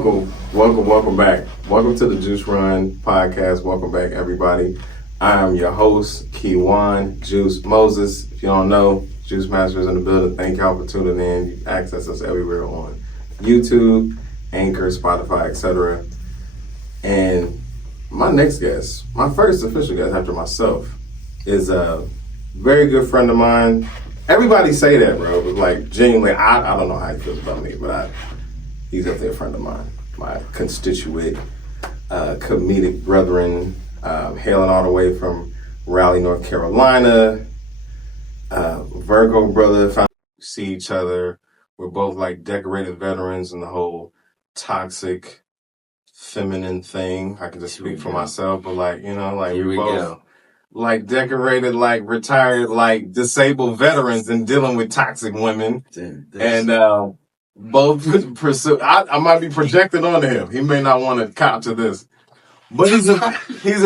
welcome back. Welcome to the Juice Run podcast. Welcome back, everybody. I am your host, Keywan Juice Moses. If you don't know, Juice Masters in the building. Thank y'all for tuning in. You access us everywhere on YouTube, Anchor, Spotify, etc. And my next guest, my first official guest after myself, is a very good friend of mine. Everybody say that, bro, but like genuinely, I don't know how he feels about me, but he's up there, a friend of mine, my constituent, comedic brethren, hailing all the way from Raleigh, North Carolina. Virgo brother, found see each other. We're both like decorated veterans in the whole toxic feminine thing. I can just speak for myself, but like, you know, like we both go. Like decorated, like retired, like disabled veterans and dealing with toxic women. And both pursue. I might be projecting onto him. He may not want to cop to this, but he's a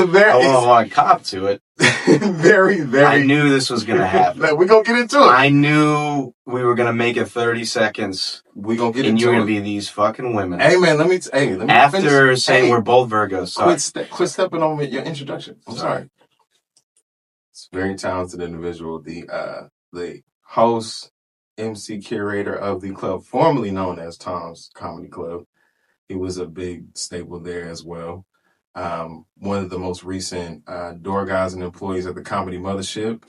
very. I won't want to cop to it. very. I knew this was gonna happen. We're gonna get into it. I knew we were gonna make it 30 seconds. We're gonna get into it. And you're gonna be these fucking women. Hey man, let me after finish. saying we're both Virgos. Sorry. Quit stepping on your introduction. I'm sorry. It's a very talented individual. The host, MC curator of the club, formerly known as Tom's Comedy Club. He was a big staple there as well. One of the most recent door guys and employees at the Comedy Mothership.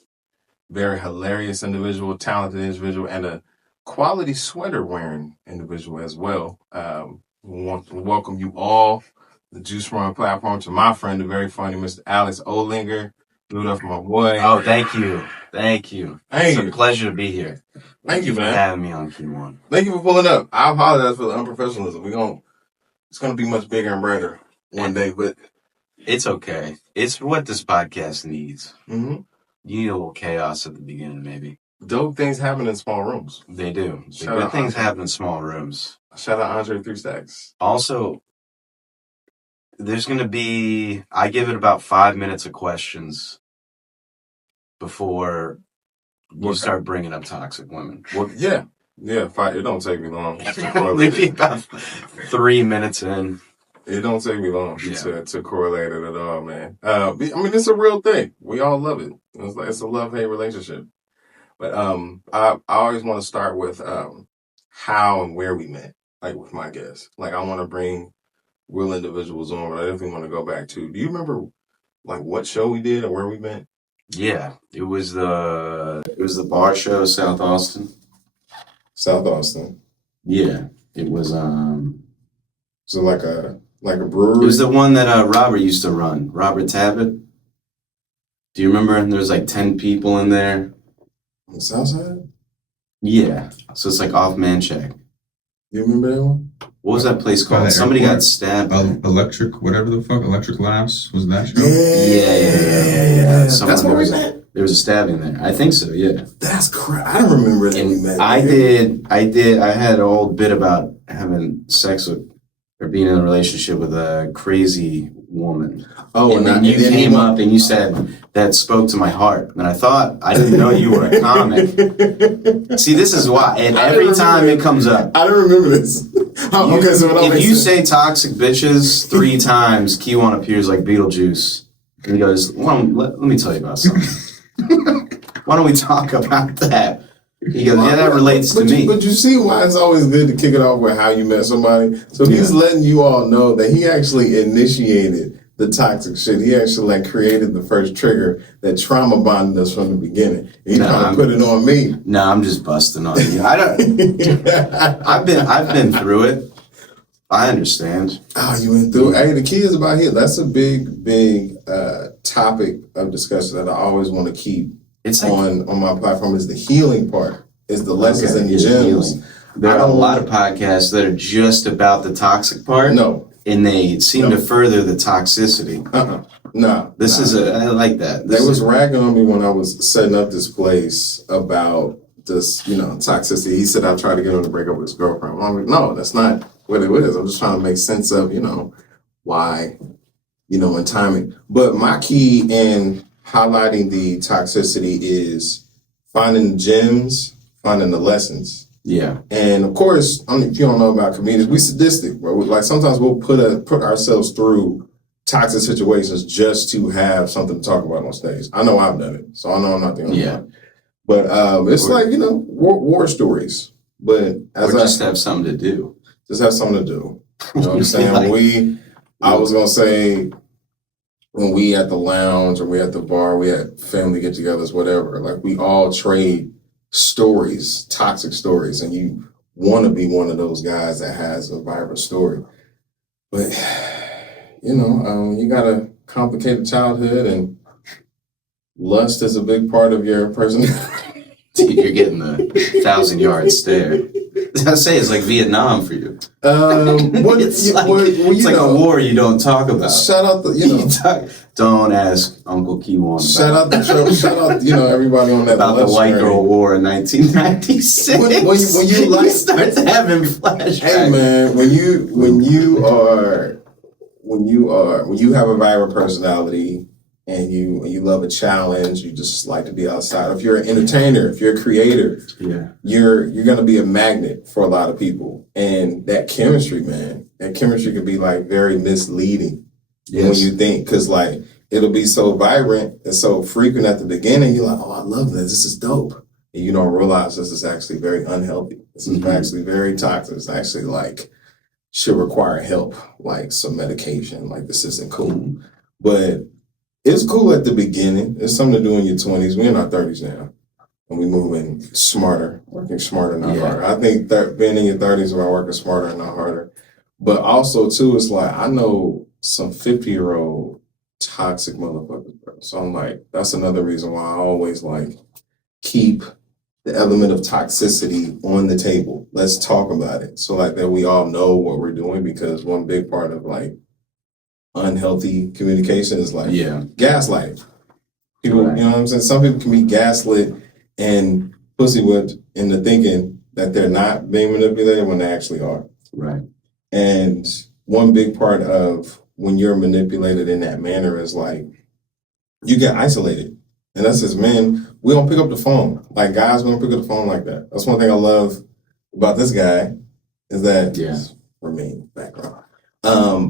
Very hilarious individual, talented individual, and a quality sweater wearing individual as well. We want to welcome you all, the Juice Run platform, to my friend, the very funny Mr. Alex Olinger. Do it up for my boy. Oh, thank you. It's a pleasure to be here. Thank you, man. For having me on Q1. Thank you for pulling up. I apologize for the unprofessionalism. It's gonna be much bigger and brighter one day, but it's okay. It's what this podcast needs. Mm-hmm. You need a little chaos at the beginning, maybe. Dope things happen in small rooms. They do. Good things happen in small rooms. Shout out Andre 3 Stacks. Also, there's going to be, I give it about 5 minutes of questions before you start bringing up toxic women. Well, yeah. It don't take me long. Maybe about 3 minutes in. It don't take me long to correlate it at all, man. I mean, it's a real thing. We all love it. It's a love-hate relationship. But I always want to start with how and where we met, like with my guests. Like I want to bring real individuals on, but I definitely want to go back to. Do you remember like what show we did or where we met? Yeah, it was the bar show, South Austin. South Austin. Yeah, it was. So like a brewery. It was the one that Robert used to run. Robert Tabbitt. Do you remember? There was like 10 people in there. On the south side? Yeah. So it's like off Manchac. You remember that one? What was that place called? Somebody got stabbed. Electric Labs. Was that show? Yeah. That's where we met? There was a stabbing there. I think so, yeah. That's crap. I don't remember that we met. I did. I had an old bit about having sex with, or being in a relationship with a crazy woman. Oh, and then you came up and you said, that spoke to my heart. And I didn't know you were a comic. See, this is why. And every time it comes up. I don't remember this. If you say toxic bitches 3 times, Keywan appears like Beetlejuice. And he goes, let me tell you about something. Why don't we talk about that? He goes, that relates to me. But you see why it's always good to kick it off with how you met somebody. So he's letting you all know that he actually initiated the toxic shit. He actually created the first trigger that trauma bonded us from the beginning. He trying to put it on me. No, I'm just busting on you. I've been through it. I understand. Oh, you went through it. Hey, the key is about here. That's a big topic of discussion that I always want to keep on my platform is the healing part. Is the lessons and gems. There are a lot of podcasts that are just about the toxic part. No. And they seem to further the toxicity. No. I like that. They was ragging on me when I was setting up this place about this, toxicity. He said I tried to get him to break up with his girlfriend. I'm like, no, that's not what it is. I'm just trying to make sense of, why, and timing. But my key in highlighting the toxicity is finding the gems, finding the lessons, Yeah. And of course, I mean, if you don't know about comedians, we sadistic, bro. Like sometimes we'll put ourselves through toxic situations just to have something to talk about on stage. I know I've done it, so I know I'm not the only one. But it's like, you know, war stories. But as or just have something to do. Just have something to do. You know what I'm saying? I was gonna say, when we at the lounge or we at the bar, we had family get-togethers, whatever. Like we all trade stories, toxic stories, and you want to be one of those guys that has a vibrant story. But you know, you got a complicated childhood, and lust is a big part of your personality. You're getting the 1,000-yard stare. I say it's like Vietnam for you. It's like a war you don't talk about. Shout out don't ask Uncle Kiwan. Shout out, you know, everybody on that about the White Girl War in 1996. When you like starts having flashbacks. Hey man, when you have a vibrant personality and you love a challenge, you just like to be outside. If you're an entertainer, if you're a creator, you're gonna be a magnet for a lot of people. And that chemistry, man, can be like very misleading when you think, because like it'll be so vibrant and so frequent at the beginning. You're like, oh, I love this. This is dope. And you don't realize this is actually very unhealthy. This is actually very toxic. It's actually like should require help, like some medication. Like this isn't cool, but it's cool at the beginning. It's something to do in your 20s. We're in our 30s now. And we're moving smarter, working smarter, not harder. I think that being in your 30s is about working smarter and not harder. But also, too, it's like, I know some 50-year-old toxic motherfuckers, bro. So I'm like, that's another reason why I always, like, keep the element of toxicity on the table. Let's talk about it. So, like, that we all know what we're doing, because one big part of, like, unhealthy communication is like gaslight. People, you know what I'm saying? Some people can be gaslit and pussy whipped into thinking that they're not being manipulated when they actually are. Right. And one big part of when you're manipulated in that manner is like you get isolated. And us as men, we don't pick up the phone. Like guys, we don't pick up the phone like that. That's one thing I love about this guy is that Ramin background.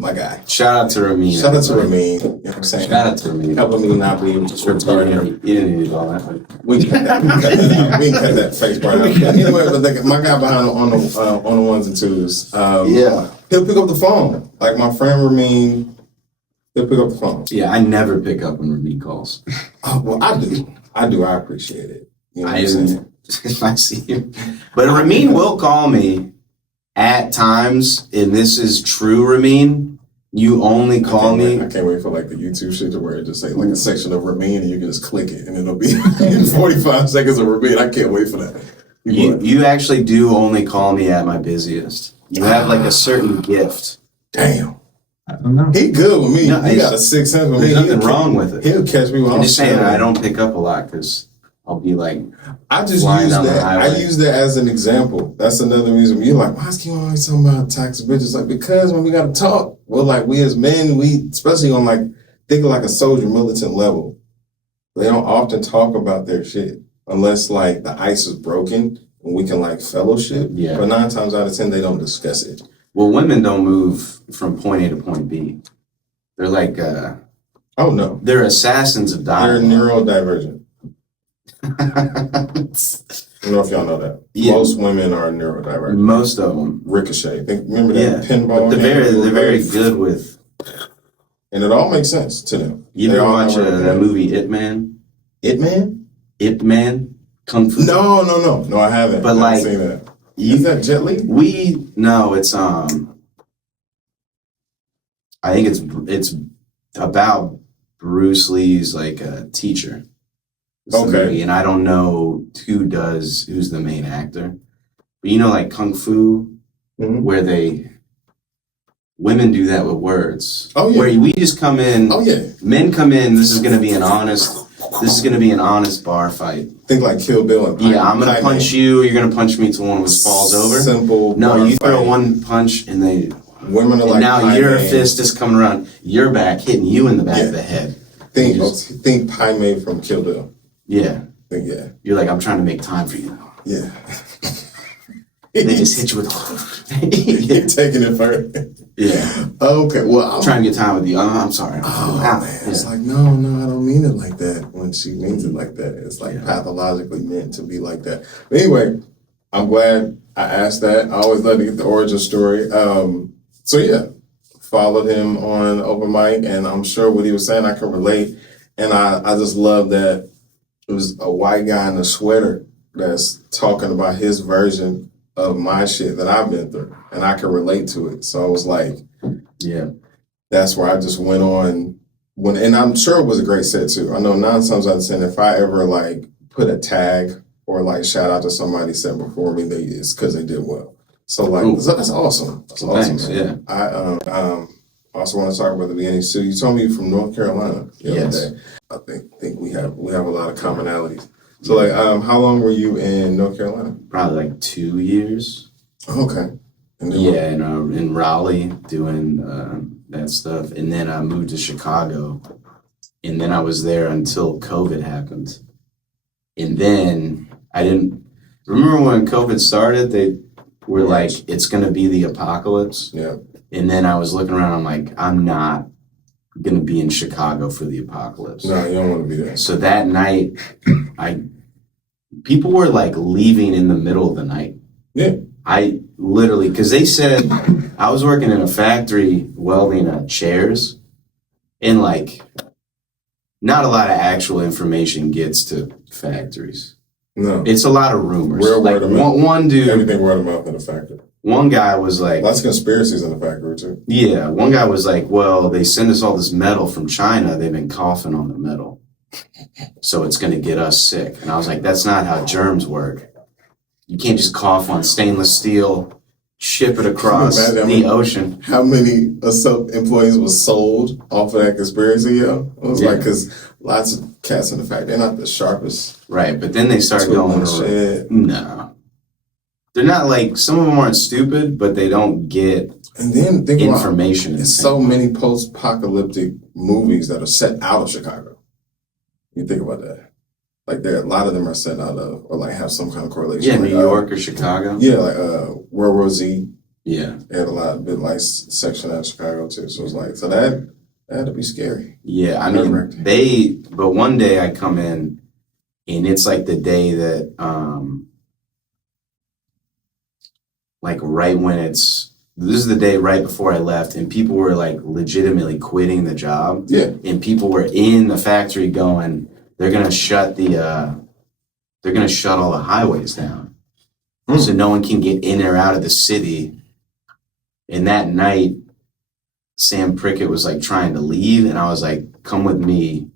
My guy. Shout out to Ramin. Shout out to Ramin. You know what I'm saying? Shout out to Ramin. Helping me not be retarded. You didn't need all that. We can cut that. We can cut that face part out. Anyway, but my guy behind on the ones and twos. He'll pick up the phone. Like my friend Ramin, he'll pick up the phone. Yeah, I never pick up when Ramin calls. Oh, well, I do. I appreciate it. You know what I'm saying? If I see him. But Ramin will call me at times, and this is true, Ramin. You only call me. I can't wait for like the YouTube shit to where it just say like a section of Ramin and you can just click it and it'll be 45 seconds of Ramin. I can't wait for that. You actually do only call me at my busiest. You have like a certain gift. Damn. I don't know. He good with me. He got a sixth sense with me. There's nothing wrong with it. He'll catch me when I'm just saying I don't pick up a lot because I'll be like, I just use that. I use that as an example. That's another reason. You're like, why is he always talking about toxic bitches? Like, because when we got to talk, well, like we as men, we especially on like think like a soldier militant level, they don't often talk about their shit unless like the ice is broken and we can like fellowship. Yeah. But 9 times out of 10, they don't discuss it. Well, women don't move from point A to point B. They're like, oh no, they're assassins of dialogue. They're neurodivergent. I don't know if y'all know that. Yeah. Most women are neurodivergent. Most of them. Ricochet. Remember that pinball? But they're very good with. And it all makes sense to them. You ever watch that movie Ip Man? Ip Man? Ip Man? Kung Fu? No, I haven't. But I haven't seen that. Is that Jet Li? No, it's I think it's about Bruce Lee's like a teacher. Okay. And I don't know who's the main actor. But you know, like Kung Fu, where women do that with words. Oh, yeah. Where we just come in. Oh, yeah. Men come in, this is going to be an honest bar fight. Think like Kill Bill and Yeah, I'm going to punch you, you're going to punch me till one of us falls over. Simple. No, you throw one punch and women are like, now your fist is coming around your back, hitting you in the back of the head. Think Pai Mei from Kill Bill. Yeah. Yeah. You're like, I'm trying to make time for you. Yeah. They just hit you with You're taking it first. Yeah. Okay, well, I'm trying to get time with you. I'm sorry. Oh, man. It's like, no, I don't mean it like that when she means it like that. It's like pathologically meant to be like that. But anyway, I'm glad I asked that. I always love to get the origin story. So yeah, followed him on open mic, and I'm sure what he was saying I can relate. And I just love that it was a white guy in a sweater that's talking about his version of my shit that I've been through, and I can relate to it. So I was like, yeah, that's where I just went on. And I'm sure it was a great set too. I know 9 times out of 10, if I ever like put a tag or like shout out to somebody said before me, it's because they did well. So like, that's awesome. That's awesome. Thanks, man. I also want to talk about the beginning. So you told me you're from North Carolina the other day. I think we have a lot of commonalities. So like, how long were you in North Carolina? Probably like 2 years. Okay. And then in Raleigh doing that stuff, and then I moved to Chicago, and then I was there until COVID happened, and then I didn't remember when COVID started. They were like, "It's gonna be the apocalypse." Yeah. And then I was looking around. I'm like, I'm not gonna be in Chicago for the apocalypse. No, you don't want to be there. So that night, people were like leaving in the middle of the night. Yeah. I literally, because they said I was working in a factory welding chairs, and like, not a lot of actual information gets to factories. No. It's a lot of rumors. Real like word of mouth. One dude, everything word of mouth in the factory. One guy was like, lots of conspiracies in the factory too. Yeah, one guy was like, well, they send us all this metal from China. They've been coughing on the metal, so it's going to get us sick. And I was like, that's not how germs work. You can't just cough on stainless steel, ship it across the ocean. How many employees was sold off of that conspiracy, yo? It was like, because lots of cats in the factory, they're not the sharpest. Right, but then they start going, no. They're not like, some of them aren't stupid, but they don't get information. There's so many post-apocalyptic movies that are set out of Chicago. You think about that. Like a lot of them are set out of, or like have some kind of correlation. Yeah, like, New York or Chicago. Yeah, like World War Z. Yeah. They had a lot of big like section out of Chicago too. So it's like, so that had to be scary. Yeah, I mean, but one day I come in and it's like the day that, like right when this is the day right before I left, and people were like legitimately quitting the job. Yeah. And people were in the factory going, they're gonna shut all the highways down. So no one can get in or out of the city. And that night, Sam Prickett was like trying to leave, and I was like, come with me,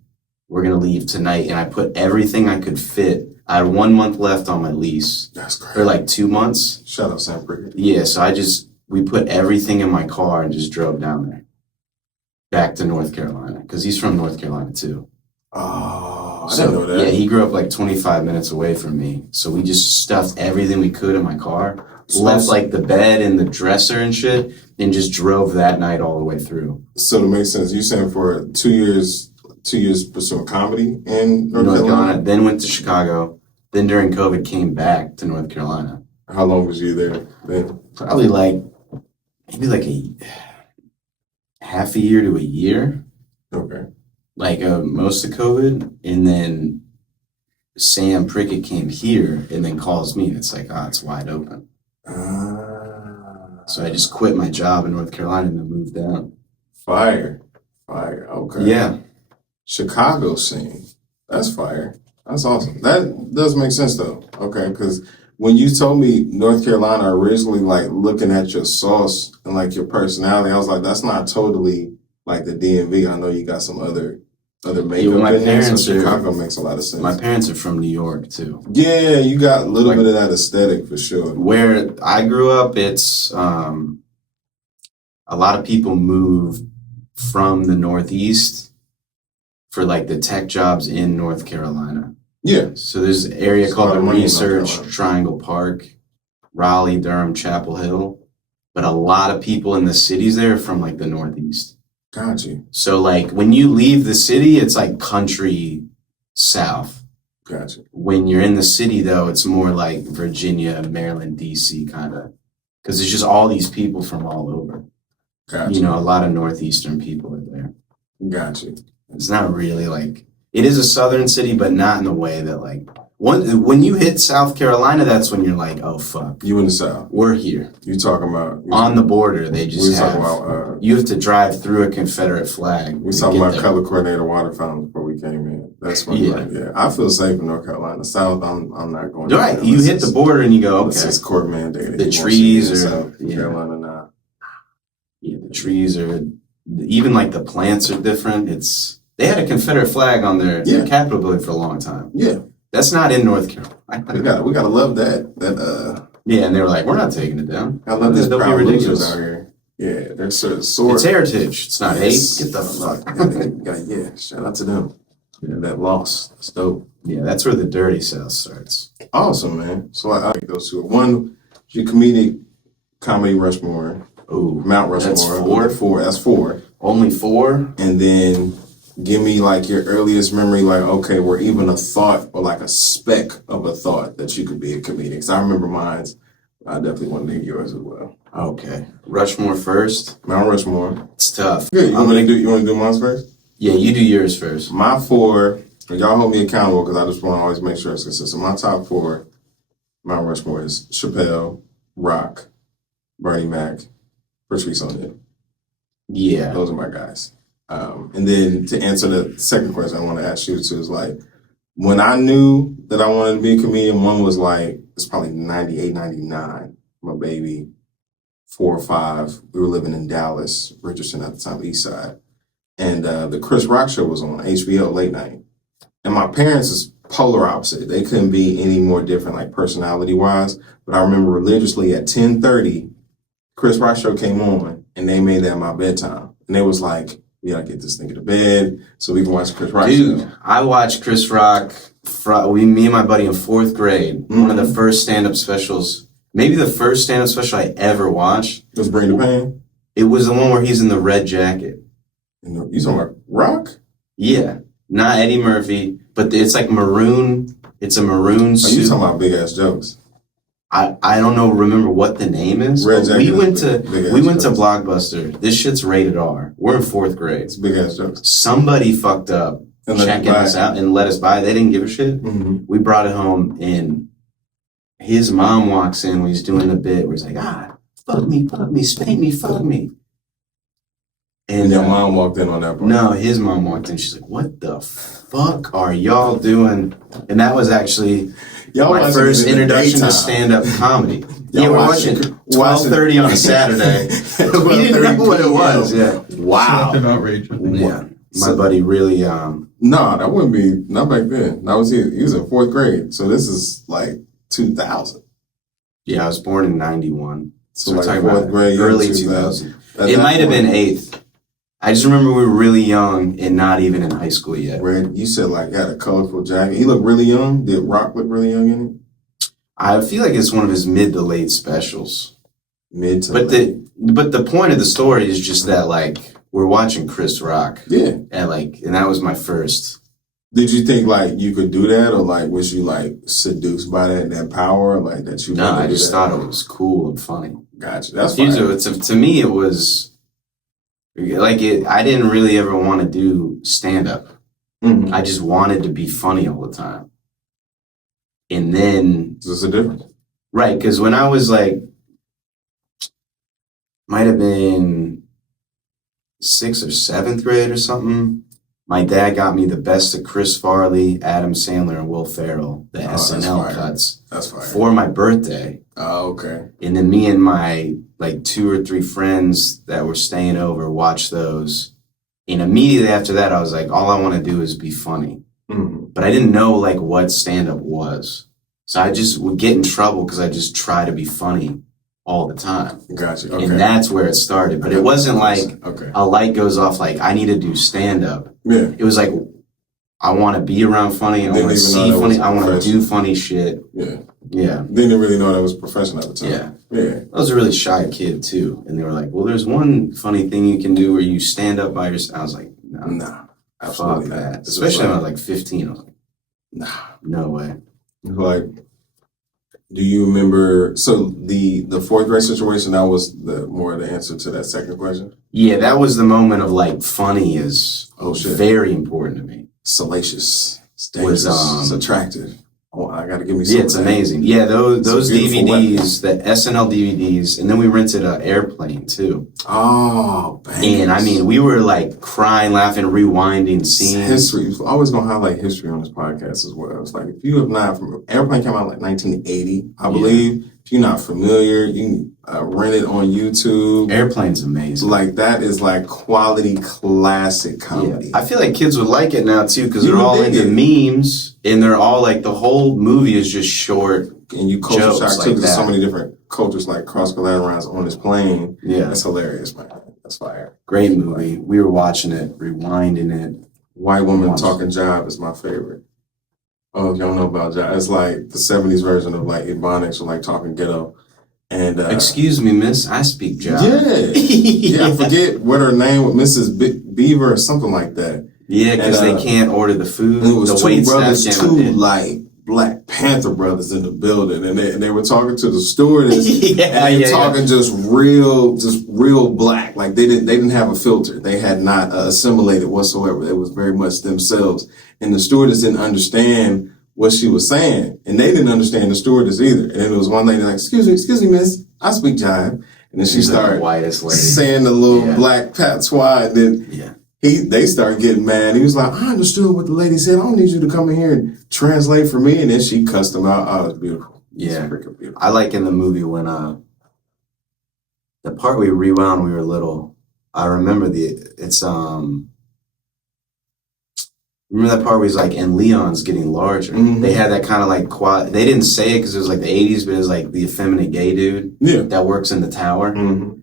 we're gonna leave tonight. And I put everything I could fit. I had 1 month left on my lease. That's great. For like 2 months. Shout out Sam Prickett. Yeah, so we put everything in my car and just drove down there. Back to North Carolina, because he's from North Carolina too. Oh, I didn't know that. Yeah, he grew up like 25 minutes away from me. So we just stuffed everything we could in my car, left like the bed and the dresser and shit, and just drove that night all the way through. So to make sense, you saying for 2 years pursuing comedy in North Carolina? Then went to Chicago. Then during COVID came back to North Carolina. How long was you there then? Probably maybe like a half a year to a year. Okay. Like most of COVID, and then Sam Prickett came here and then calls me, and it's like, it's wide open. So I just quit my job in North Carolina and then moved down. Fire. Okay. Yeah. Chicago scene. That's fire. That's awesome. That does make sense though. Okay, because when you told me North Carolina, originally like looking at your sauce and like your personality, I was like, that's not totally like the DMV. I know you got some other makeup in there, so Chicago makes a lot of sense. My parents are from New York too. Yeah, you got a little bit of that aesthetic for sure. Where I grew up, it's a lot of people move from the Northeast for like the tech jobs in North Carolina. Yeah. So there's an area called the Research Triangle Park, Raleigh, Durham, Chapel Hill. But a lot of people in the cities there are from like the Northeast. Got you. So like when you leave the city, it's like country south. Gotcha. When you're in the city, though, it's more like Virginia, Maryland, D.C. kind of, because it's just all these people from all over. Gotcha. You know, a lot of Northeastern people are there. Gotcha. It's not really like, it is a southern city, but not in the way that like, when you hit South Carolina, that's when you're like, oh, fuck. You in the South. We're here. You talking about. On the border, they just have, talking about, you have to drive through a Confederate flag. We talking about color coordinated water fountains before we came in. That's funny. Yeah. Right? Yeah. I feel safe in North Carolina. South, I'm not going. Right. You hit the border and you go, okay. It's court mandated. The trees are, South Carolina now. Yeah, the trees are, even like the plants are different. They had a Confederate flag on their Capitol building for a long time. Yeah. That's not in North Carolina. We gotta love that. Yeah, and they were like, we're not taking it down. I love this They'll proud be losers ridiculous out here. Yeah, they're sort It's heritage. It's not hate. Get the fuck. Shout out to them. Yeah, that loss. That's dope. Yeah, that's where the dirty South starts. Awesome, man. So I like those two. One, your comedy Rushmore. Ooh, Mount Rushmore. That's four? That's four. Only four? And then give me like your earliest memory, like, okay, where even a thought or like a speck of a thought that you could be a comedian. Because I remember mine's. I definitely want to hear yours as well. Okay. Rushmore first. Mount Rushmore. It's tough. Good. You want to do mine first? Yeah, you do yours first. My four, y'all hold me accountable because I just want to always make sure it's consistent. My top four, Mount Rushmore is Chappelle, Rock, Bernie Mac, Patrice O'Neal. Yeah. Those are my guys. And then to answer the second question I want to ask you too is like, when I knew that I wanted to be a comedian, one was like, it's probably 98, 99. My baby, 4 or 5. We were living in Dallas, Richardson at the time, East Side. And the Chris Rock show was on HBO late night. And my parents is polar opposite. They couldn't be any more different, like personality-wise. But I remember religiously at 10:30, Chris Rock show came on, and they made that my bedtime. And they was like, we gotta get this nigga to bed so we can watch Chris Rock show. I watched Chris Rock, me and my buddy in 4th grade, one of the first stand-up specials, maybe the first stand-up special I ever watched. It was Bring the Pain? It was the one where he's in the red jacket. You talking about Rock? Yeah. Not Eddie Murphy, but it's like maroon. It's a maroon suit. You talking about Big Ass Jokes? I don't know. Remember what the name is? Red jacket. We went to Blockbuster. This shit's rated R. We're in 4th grade. It's Big Ass Jokes. Somebody fucked up checking us out and let us buy. They didn't give a shit. Mm-hmm. We brought it home, and his mom walks in when he's doing the bit where he's like, fuck me, spank me, fuck me. And your mom walked in on that part? No, his mom walked in. She's like, what the fuck are y'all doing? And that was actually my first introduction to stand-up comedy. We're watching 12:30 on a Saturday. We didn't know what it was. Yeah. Wow. Outrageous. Yeah. My buddy really... No, that wouldn't be... Not back then. That was he was in 4th grade. So this is like 2000. Yeah, I was born in 91. So like 4th grade, early 2000. It might have been 8th. I just remember we were really young and not even in high school yet. Red, you said like had a colorful jacket. He looked really young. Did Rock look really young in it? I feel like it's one of his mid to late specials. Mid to late. But the point of the story is just that like we're watching Chris Rock. Yeah. And that was my first. Did you think like you could do that, or like was you like seduced by that power, like that you? No, I just thought it was cool and funny. Gotcha. That's fine. To me, it was. Like I didn't really ever want to do stand-up. Mm-hmm. I just wanted to be funny all the time. And then... There's a difference. Right, because when I was like... Might have been 6th or 7th grade or something. My dad got me the best of Chris Farley, Adam Sandler, and Will Ferrell, the SNL cuts. That's fine. For my birthday. Oh, okay. And then me and my like 2 or 3 friends that were staying over watched those. And immediately after that, I was like, all I want to do is be funny. Mm-hmm. But I didn't know like what stand-up was. So I just would get in trouble because I just try to be funny all the time. Gotcha. Okay. And that's where it started. But it wasn't like a light goes off like I need to do stand-up. Yeah. It was like I want to be around funny. I want to see funny. I want to do funny shit. Yeah. Yeah. Didn't really know that was professional at the time. Yeah. Yeah. I was a really shy kid too. And they were like, well, there's one funny thing you can do where you stand up by yourself. I was like, no. Nah. Absolutely Fuck not. that. Especially when I was like 15. I was like, No way. Like, do you remember? So the fourth grade situation, that was the answer to that second question. Yeah, that was the moment of like funny is very important to me. Salacious, it's dangerous, it's attractive. Oh, I gotta give me some. Yeah, it's amazing. Yeah, those DVDs, the SNL DVDs, and then we rented an Airplane too. Oh, bangers. And I mean, we were like crying, laughing, rewinding scenes. History. We're always gonna highlight history on this podcast as well. It's like if you have not, Airplane came out like 1980, I believe. If you're not familiar, you can rent it on YouTube. Airplane's amazing. Like that is like quality classic comedy. Yeah. I feel like kids would like it now too because they're all into memes and they're all like the whole movie is just short. And you culture shock too like because there's so many different cultures like cross collateralized on this plane. Yeah, that's hilarious, man. That's fire. Great movie. We were watching it, rewinding it. White Woman Talking Jive is my favorite. Oh, if y'all know about Jive, it's like the 70s version of like Ebonics or like Talking Ghetto. And excuse me, miss, I speak Jive. Yeah. I forget what her name was, Mrs. Beaver or something like that. Yeah, because they can't order the food. And it was the two brothers, like Black Panther brothers in the building, and they were talking to the stewardess, and they were talking just real black, like they didn't have a filter, they had not assimilated whatsoever. It was very much themselves, and the stewardess didn't understand what she was saying, and they didn't understand the stewardess either. And then there was one lady like, "Excuse me, miss, I speak jive," and then she started saying the little black patois, and then they started getting mad. He was like, "I understood what the lady said. I don't need you to come in here and translate for me." And then she cussed him out. Oh, it's beautiful. Yeah. It's freaking beautiful. I like in the movie when the part we rewound when we were little. I remember remember that part where he's like, and Leon's getting larger. Mm-hmm. They had that kind of like they didn't say it because it was like the 80s, but it was like the effeminate gay dude that works in the tower. Mm-hmm.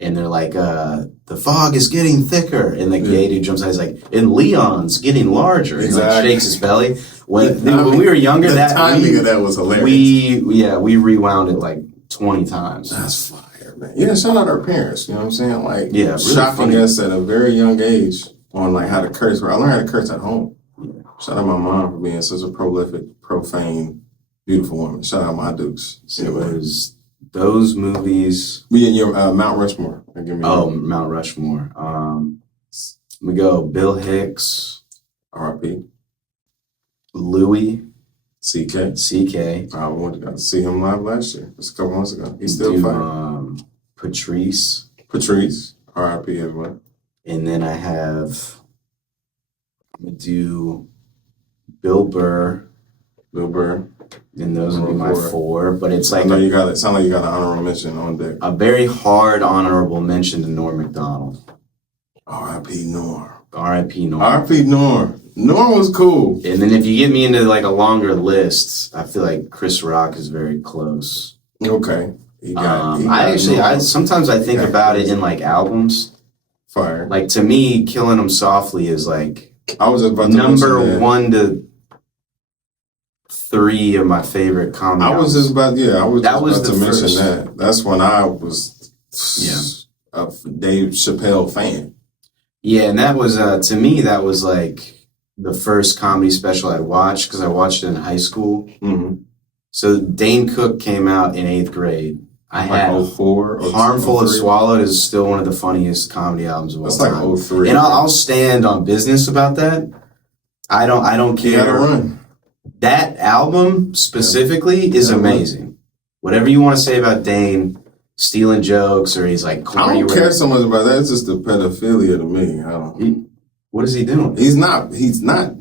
And they're like, the fog is getting thicker. And the gay dude jumps out, he's like, and Leon's getting larger. And like shakes his belly. When we were younger, the timing of that was hilarious. We rewound it like 20 times. That's fire, man. Yeah, shout out our parents, you know what I'm saying? Like, really shocking us at a very young age on like how to curse. I learned how to curse at home. Yeah. Shout out my mom for being such a prolific, profane, beautiful woman. Shout out my dukes. It was those movies. We in your Mount Rushmore. Mount Rushmore. We go Bill Hicks, R.I.P. Louis, C.K. I went to go see him live last year. Just a couple months ago. He's still fighting. Patrice, R.I.P. everyone. And then I'm gonna do Bill Burr. And those would be my 4. But it's like you got it. Sound like you got an honorable mention on deck. A very hard honorable mention to Norm Macdonald. R.I.P. Norm. Norm was cool. And then if you get me into like a longer list, I feel like Chris Rock is very close. Okay. Sometimes I think about it in like albums. Fire. Like to me, Killing 'Em Softly is like I was about to number 1 to 3 of my favorite comedy albums. I was about to mention that. That's when I was a Dave Chappelle fan. Yeah, and that was to me that was like the first comedy special I'd watched because I watched it in high school. Mm-hmm. So Dane Cook came out in 8th grade. I had 04, Harmful as Swallowed is still one of the funniest comedy albums of all time. That's like 03. And I'll stand on business about that. I don't care. You gotta run. That album specifically is amazing. Whatever you want to say about Dane stealing jokes or he's like corny. I don't care so much about that. It's just the pedophilia to me. What is he doing? He's not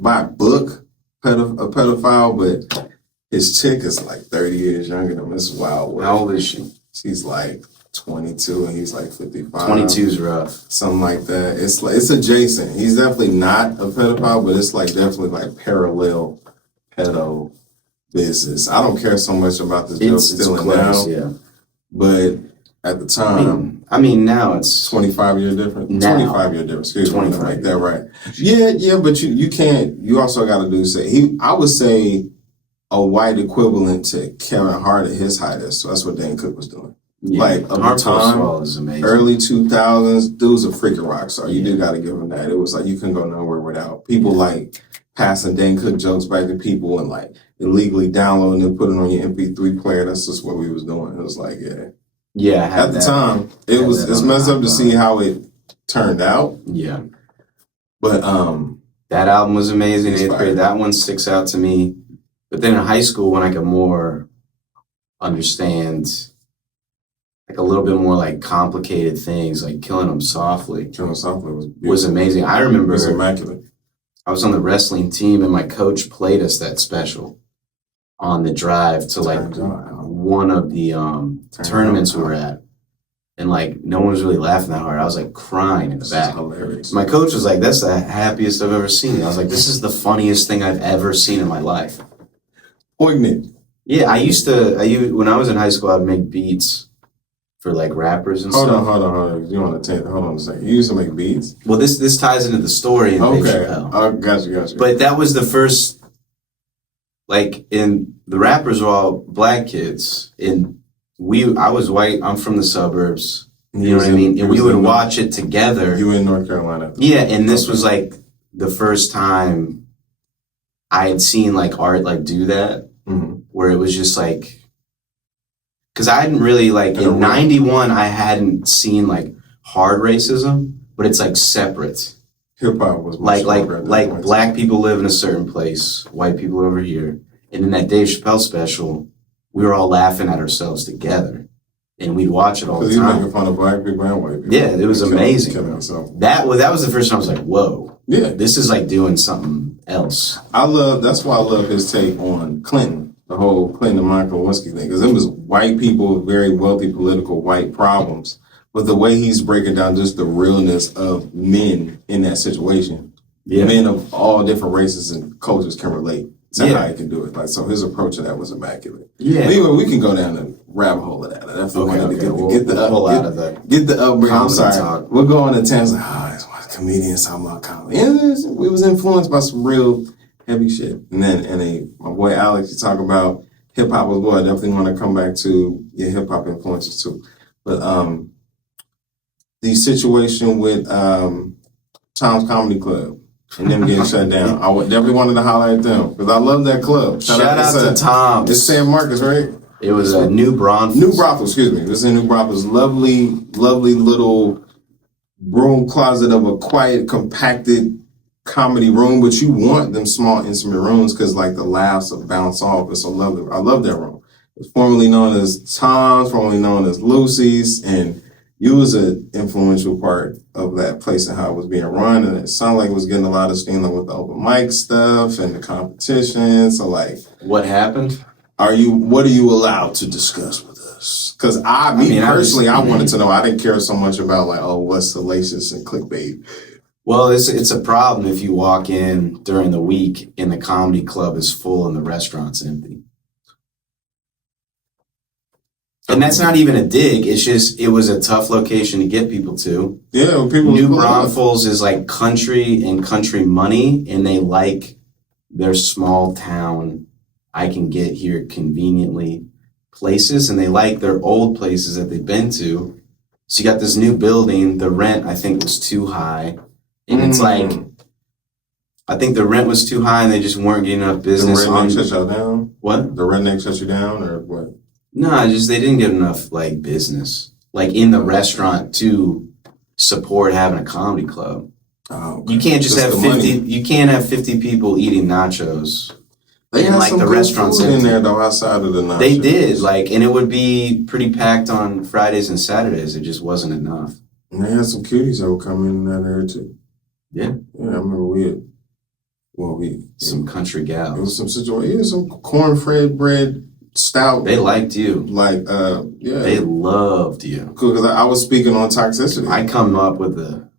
by book a pedophile, but his chick is like 30 years younger than him. It's wild. How old is she? She's like 22 and he's like 55. 22 is rough. Something like that. It's adjacent. He's definitely not a pedophile, but it's like definitely like parallel pedo business. I don't care so much about this joke stealing now. But at the time, I mean now it's 25-year difference. 25-year difference. Excuse me, like that, right? Yeah, but you can't. You also got to I would say a white equivalent to Kevin Hart at his height. So that's what Dan Cook was doing. Yeah. Like of the time, early 2000s, dude's a freaking rock star. You do got to give him that. It was like you couldn't go nowhere without people like passing Dane Cook jokes back to people and like illegally downloading and putting on your MP3 player. That's just what we was doing. It was like, Yeah, I had at the that. time, it's messed up to see how it turned out. Yeah. But that album was amazing. Inspired. 8th grade, that one sticks out to me. But then in high school, when I could more understand like a little bit more like complicated things, like Killing Them Softly. Killing Them Softly was amazing. I remember it was immaculate. I was on the wrestling team and my coach played us that special on the drive to like one of the tournaments we were at. And like no one was really laughing that hard. I was like crying in the back. Hilarious. My coach was like, "That's the happiest I've ever seen." I was like, "This is the funniest thing I've ever seen in my life." Poignant. Yeah, when I was in high school, I'd make beats for like rappers and stuff. Hold on. You want to hold on a second. You used to make beats? Well, this ties into the story in Dave Okay. Chappelle. Gotcha. But that was the first, like, in the rappers were all black kids. I was white. I'm from the suburbs. You know what I mean? And we would watch it together. You were in North Carolina. Yeah, and this was like the first time I had seen like art like do that, where it was just like, because I hadn't really like in '91 I hadn't seen like hard racism, but it's like separate. Hip hop was like black people live in a certain place, white people over here, and in that Dave Chappelle special, we were all laughing at ourselves together, and we'd watch it all the time. Because making fun of black people and white people. Yeah, it was amazing. That was the first time I was like, whoa, yeah, this is like doing something else. That's why I love his take on Clinton, the whole Clinton and Monica Lewinsky thing, because it was white people with very wealthy political white problems, but the way he's breaking down just the realness of men in that situation, men of all different races and cultures can relate. That's how he can do it. Like, so his approach to that was immaculate. Yeah. Anyway, we can go down the rabbit hole of that. That's the one to get the upbringing. I'm sorry. Talk. We'll go on the tangent. It's comedians talking about comedy. And we was influenced by some real heavy shit. And then my boy Alex, you talk about hip hop as well. I definitely want to come back to your hip hop influences too. But the situation with Tom's Comedy Club and them getting shut down. I definitely wanted to highlight them because I love that club. Shout out to Tom. It's San Marcos, right? It was a New Braunfels. New Braunfels, excuse me. It was in New Braunfels. Lovely little room closet of a quiet, compacted comedy room. But you want them small, intimate rooms because like the laughs will bounce off. It's so lovely. I love that room. It was formerly known as Tom's, formerly known as Lucy's, and you was an influential part of that place and how it was being run, and it sounded like it was getting a lot of steam with the open mic stuff and the competition. So, like, what happened? What are you allowed to discuss with us? Because I wanted to know. I didn't care so much about like, what's salacious and clickbait. Well, it's a problem if you walk in during the week and the comedy club is full and the restaurant's empty. And that's not even a dig. It's just, it was a tough location to get people to. Yeah, people. New Braunfels is like country and country money, and they like their small town, I can get here conveniently places, and they like their old places that they've been to. So you got this new building. The rent, I think, was too high. And it's like, I think the rent was too high, and they just weren't getting enough business. The redneck shut y'all down? What? The redneck shut you down, or what? No, just they didn't get enough like business, like in the restaurant to support having a comedy club. Oh, okay. You can't just have 50. You can't have 50 people eating nachos. They had like some the restaurants in there though, outside of the nachos. They did, like, and it would be pretty packed on Fridays and Saturdays. It just wasn't enough. And they had some cuties that would come in that area too. Yeah, I remember some country gals. It was some situation, some cornfed bread. Stout. They liked you. Like, They loved you. Cool, because I was speaking on Toxicity. I come up with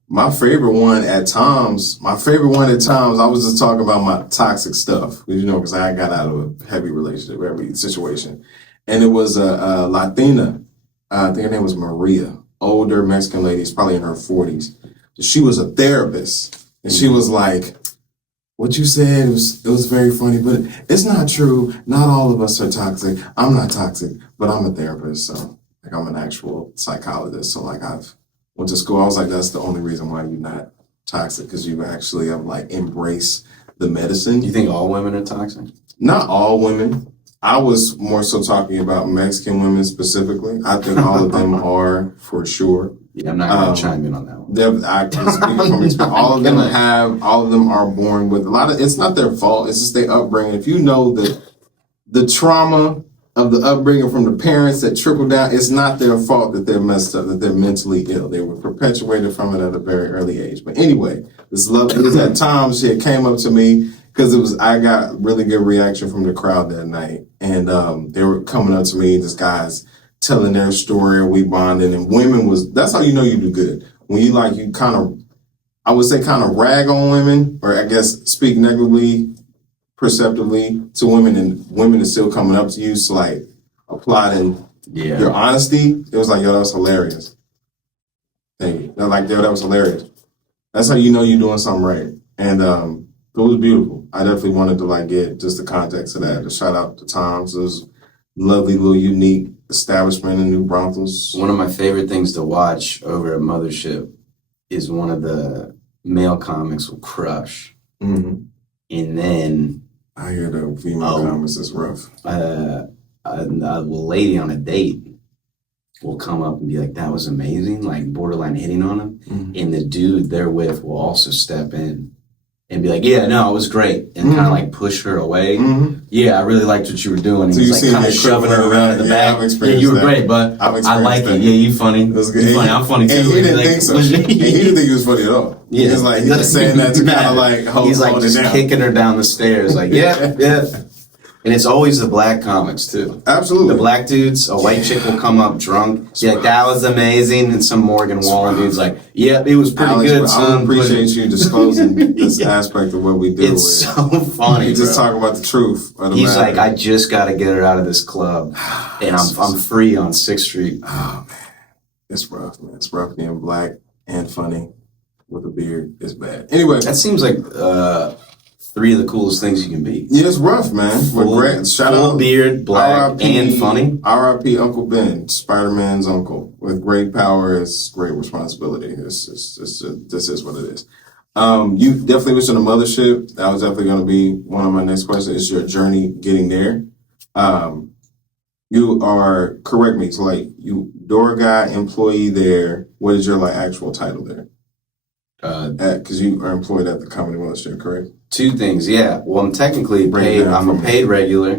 my favorite one at Tom's, I was just talking about my toxic stuff. Because I got out of a heavy relationship, heavy situation. And it was a Latina, I think her name was Maria, older Mexican lady, she's probably in her 40s. She was a therapist. And she was like, what you said, it was very funny, but it's not true. Not all of us are toxic. I'm not toxic, but I'm a therapist. So like I'm an actual psychologist. So like I've went to school. I was like, that's the only reason why you're not toxic, because you actually have like embraced the medicine. You think all women are toxic? Not all women. I was more so talking about Mexican women specifically. I think all of them are for sure. Yeah, I'm not going to chime in on that one. I can speak from experience. All of them are born with a lot of, it's not their fault. It's just their upbringing. If you know the trauma of the upbringing from the parents that trickle down, it's not their fault that they're messed up, that they're mentally ill. They were perpetuated from it at a very early age. But anyway, this love is at times she came up to me because I got really good reaction from the crowd that night. And they were coming up to me, this guy's telling their story, we bonded, and that's how you know you do good. When you kind of, I would say kind of rag on women, or I guess speak negatively, perceptively to women, and women are still coming up to you, so like applauding your honesty. It was like, yo, that was hilarious. Thank you. They're like, yo, that was hilarious. That's how you know you're doing something right. And it was beautiful. I definitely wanted to get just the context of that. To shout out to Tom's. It was a lovely little unique establishment in New Braunfels. One of my favorite things to watch over at Mothership is one of the male comics will crush. Mm-hmm. And then I hear the female comics is rough. A lady on a date will come up and be like, that was amazing, like borderline hitting on him. Mm-hmm. And the dude they're with will also step in and be like, yeah, no, it was great. And kind of like push her away. Mm-hmm. Yeah, I really liked what you were doing. And so he's like kind of shoving her around in the back. Yeah, you were great, but I like it. Yeah, you funny. It was good. You funny. I'm funny too. And he didn't think so. And he didn't think he was funny at all. Yeah. He was like, he's just saying that to kind of like hold he's like just kicking her down the stairs. Like, yeah. And it's always the black comics, too. Absolutely. The black dudes, a white chick will come up drunk. Be like, that was amazing. And some Morgan Wallen dude's like, yep, it was pretty good, son. I appreciate you disclosing this aspect of what we do. It's so funny, You just talk about the truth. He's like, I just got to get her out of this club. And I'm free on 6th Street. Oh, man. It's rough, man. It's rough being black and funny with a beard. It's bad. Anyway. That seems like... 3 of the coolest things you can be. Yeah, it's rough, man. Full beard, black, R.I.P. and funny. R.I.P. Uncle Ben, Spider-Man's uncle. With great power is great responsibility. This is what it is. You definitely was in a mothership. That was definitely going to be one of my next questions. Is your journey getting there? You are, correct me, so you door guy, employee there. What is your actual title there? Because you are employed at the Comedy Mothership, correct? 2 things, yeah. Well, I'm technically paid. I'm a paid regular.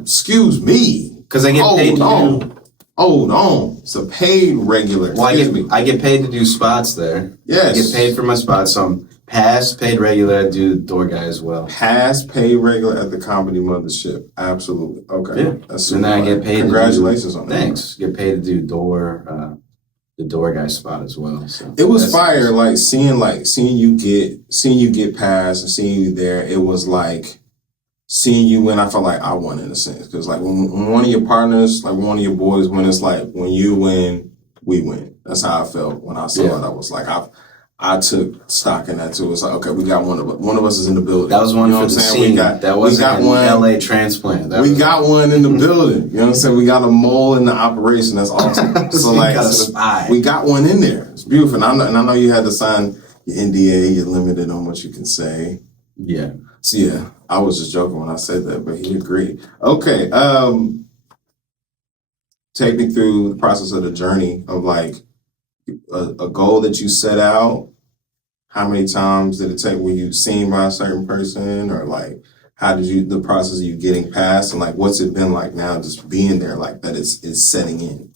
Excuse me. Because I get paid to do... Hold on. It's a paid regular. Well, I get paid to do spots there. Yes. I get paid for my spots. So I'm past paid regular. I do door guy as well. Past paid regular at the Comedy Mothership. Absolutely. Okay. Yeah. That's and then I get paid. Congratulations on that. Thanks. Get paid to do the door guy spot as well. So it was fire, nice. seeing you get past and seeing you there. It was like seeing you win. I felt like I won in a sense because when one of your partners, one of your boys win, it's like when you win, we win. That's how I felt when I saw it. I was like, I took stock in that too. It's like, okay, we got one of us. One of us is in the building. That was one for the scene. That wasn't an LA transplant. We got one in the building. You know what I'm saying? We got a mole in the operation. That's awesome. So we got one in there. It's beautiful. And I know you had to sign your NDA. You're limited on what you can say. Yeah. So yeah, I was just joking when I said that, but he agreed. Okay. Take me through the process of the journey of a goal that you set out. How many times did it take? Were you seen by a certain person, or how did the process of you getting past, and what's it been like now, just being there, that it's setting in?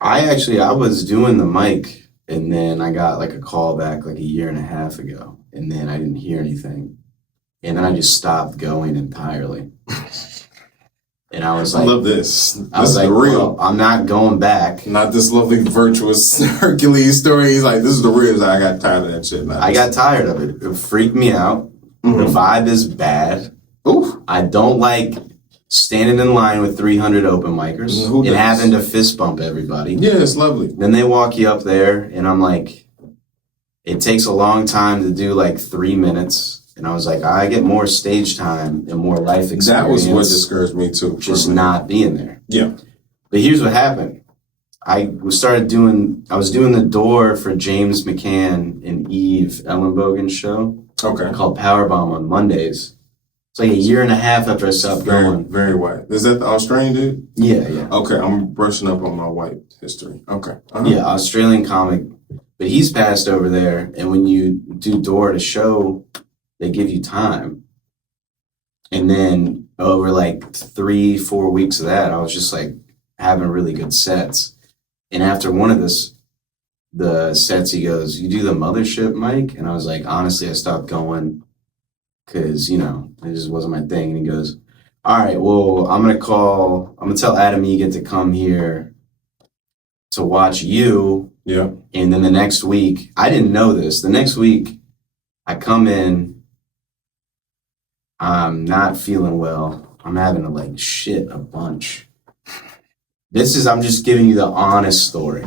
I was doing the mic, and then I got a call back a year and a half ago, and then I didn't hear anything, and then I just stopped going entirely. And I was like, I love this. This is real. Well, I'm not going back. Not this lovely virtuous Hercules story. He's like, this is the real. I got tired of that shit. I got tired of it. It freaked me out. Mm-hmm. The vibe is bad. Oof. I don't like standing in line with 300 open micers and having to fist bump everybody. Yeah, it's lovely. Then they walk you up there, and I'm like, it takes a long time to do 3 minutes. And I was like, I get more stage time and more life experience. That was what discouraged me too. Just not being there. Yeah. But here's what happened. I was doing the door for James McCann and Eve Ellenbogen's show. Okay. Called Powerbomb on Mondays. It's like a year and a half after I stopped going. Very white. Is that the Australian dude? Yeah. Okay, I'm brushing up on my white history. Okay. Uh-huh. Yeah, Australian comic. But he's passed over there, and when you do door to show, they give you time. And then over like 3-4 weeks of that, I was just like having really good sets. And after one of the sets, he goes, "You do the Mothership, Mike?" And I was like, honestly, I stopped going because, it just wasn't my thing. And he goes, "All right, well, I'm going to tell Adam Egan to come here to watch you." Yeah. And then the next week, I didn't know this. The next week, I come in, I'm not feeling well. I'm having to like shit a bunch. I'm just giving you the honest story.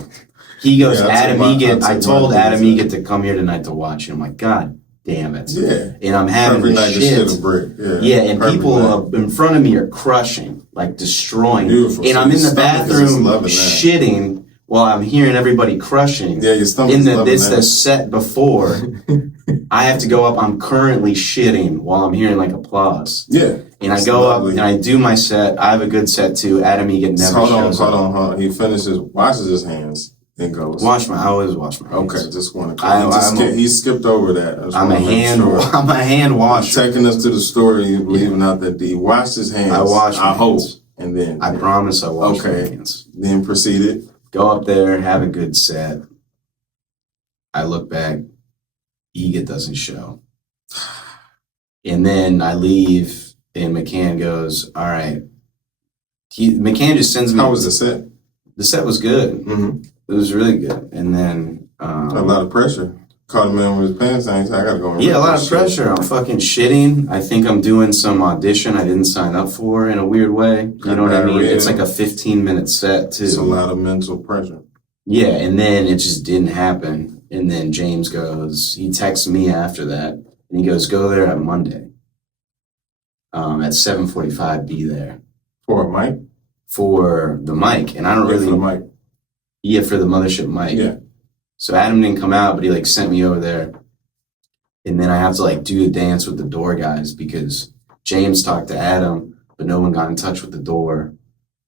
He goes, Adam Egan, I told Adam Egan to come here tonight to watch you. I'm like, God damn it. Yeah. And I'm having to shit. Yeah, and people in front of me are crushing, like destroying. Beautiful. And I'm in the bathroom shitting while I'm hearing everybody crushing. Yeah, your stomach's loving that. It's the set before. I have to go up. I'm currently shitting while I'm hearing like applause. Yeah. And I go up and I do my set. I have a good set too. Adam Egan never shows up. Hold on. He washes his hands and goes. I always wash my hands. Okay, just want to. He skipped over that. I'm a hand washer. Taking us to the story, leaving out that he washed his hands. I hope. And then I promise I wash my hands. Then proceeded. Go up there, have a good set. I look back. Egan doesn't show. And then I leave. And McCann goes, all right. McCann just sends me. How was the set? The set was good. Mm-hmm. It was really good. And then a lot of pressure. Caught him in with his pants down. I gotta go. Yeah, a lot of pressure. I'm fucking shitting. I think I'm doing some audition I didn't sign up for in a weird way. You know what I mean? It's like a 15-minute set too. It's a lot of mental pressure. Yeah, and then it just didn't happen. And then James goes, he texts me after that, and he goes, go there on Monday. At 7:45, be there. For a mic? For the mic. And I don't really... For the mic. Yeah, for the Mothership mic. Yeah. So Adam didn't come out, but he like sent me over there. And then I have to like do a dance with the door guys because James talked to Adam, but no one got in touch with the door.